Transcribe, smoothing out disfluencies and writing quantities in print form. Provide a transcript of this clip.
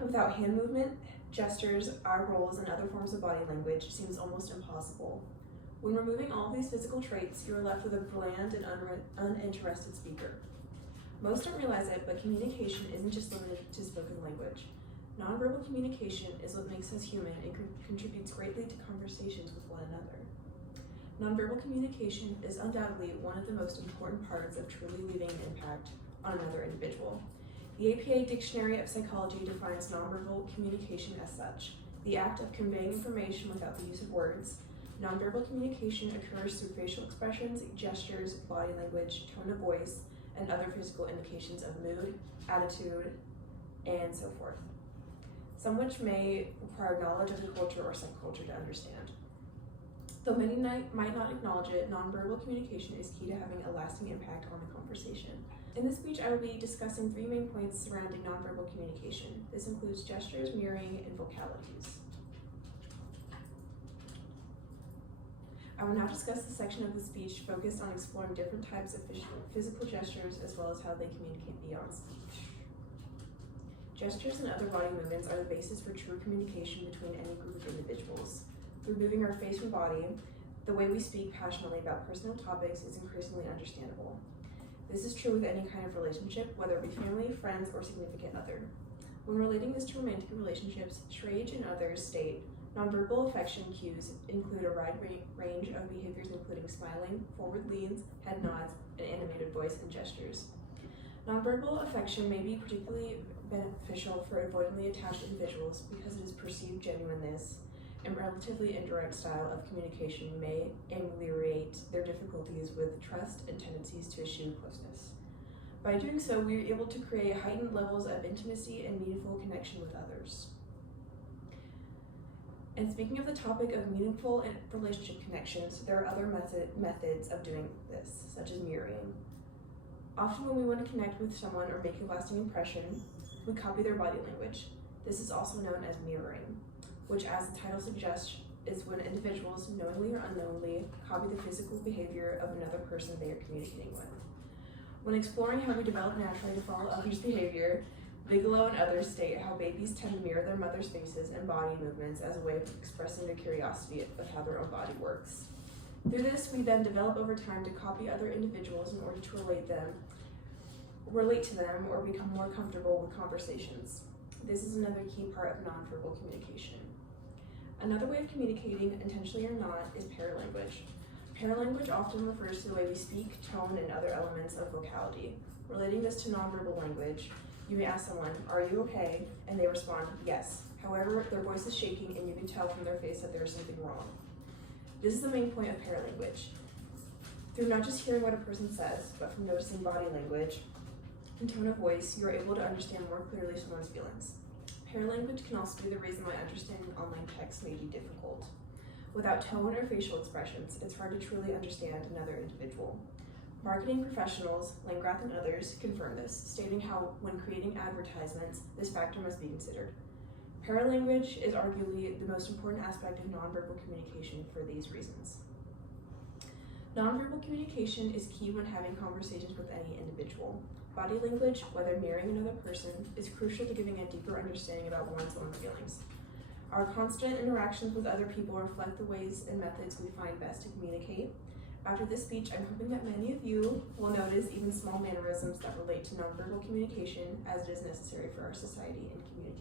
without hand movement, gestures, eye rolls, and other forms of body language seems almost impossible. When removing all of these physical traits, you are left with a bland and uninterested speaker. Most don't realize it, but communication isn't just limited to spoken language. Nonverbal communication is what makes us human and contributes greatly to conversations with one another. Nonverbal communication is undoubtedly one of the most important parts of truly leaving an impact on another individual. The APA Dictionary of Psychology defines nonverbal communication as such: the act of conveying information without the use of words. Nonverbal communication occurs through facial expressions, gestures, body language, tone of voice, and other physical indications of mood, attitude, and so forth, some which may require knowledge of the culture or subculture to understand. Though many might not acknowledge it, nonverbal communication is key to having a lasting impact on the conversation. In this speech, I will be discussing 3 main points surrounding nonverbal communication. This includes gestures, mirroring, and vocalities. I will now discuss the section of the speech focused on exploring different types of physical gestures as well as how they communicate beyond speech. Gestures and other body movements are the basis for true communication between any group of individuals. Through moving our face and body, the way we speak passionately about personal topics is increasingly understandable. This is true with any kind of relationship, whether it be family, friends, or significant other. When relating this to romantic relationships, Schrage and others state, nonverbal affection cues include a wide range of behaviors including smiling, forward leans, head nods, and animated voice and gestures. Nonverbal affection may be particularly beneficial for avoidantly attached individuals because it is perceived genuineness, and relatively indirect style of communication may ameliorate their difficulties with trust and tendencies to eschew closeness. By doing so, we are able to create heightened levels of intimacy and meaningful connection with others. And speaking of the topic of meaningful relationship connections, there are other methods of doing this, such as mirroring. Often when we want to connect with someone or make a lasting impression, we copy their body language. This is also known as mirroring, which, as the title suggests, is when individuals, knowingly or unknowingly, copy the physical behavior of another person they are communicating with. When exploring how we develop naturally to follow others' behavior, Bigelow and others state how babies tend to mirror their mother's faces and body movements as a way of expressing their curiosity of how their own body works. Through this, we then develop over time to copy other individuals in order to relate to them, or become more comfortable with conversations. This is another key part of nonverbal communication. Another way of communicating, intentionally or not, is paralanguage. Paralanguage often refers to the way we speak, tone, and other elements of vocality. Relating this to nonverbal language, you may ask someone, "Are you okay?" and they respond, "Yes." However, their voice is shaking and you can tell from their face that there is something wrong. This is the main point of paralanguage. Through not just hearing what a person says, but from noticing body language and tone of voice, you are able to understand more clearly someone's feelings. Paralanguage can also be the reason why understanding online text may be difficult. Without tone or facial expressions, it's hard to truly understand another individual. Marketing professionals, Landgrath and others, confirm this, stating how when creating advertisements, this factor must be considered. Paralanguage is arguably the most important aspect of nonverbal communication for these reasons. Nonverbal communication is key when having conversations with any individual. Body language, whether mirroring another person, is crucial to giving a deeper understanding about one's own feelings. Our constant interactions with other people reflect the ways and methods we find best to communicate. After this speech, I'm hoping that many of you will notice even small mannerisms that relate to nonverbal communication, as it is necessary for our society and community.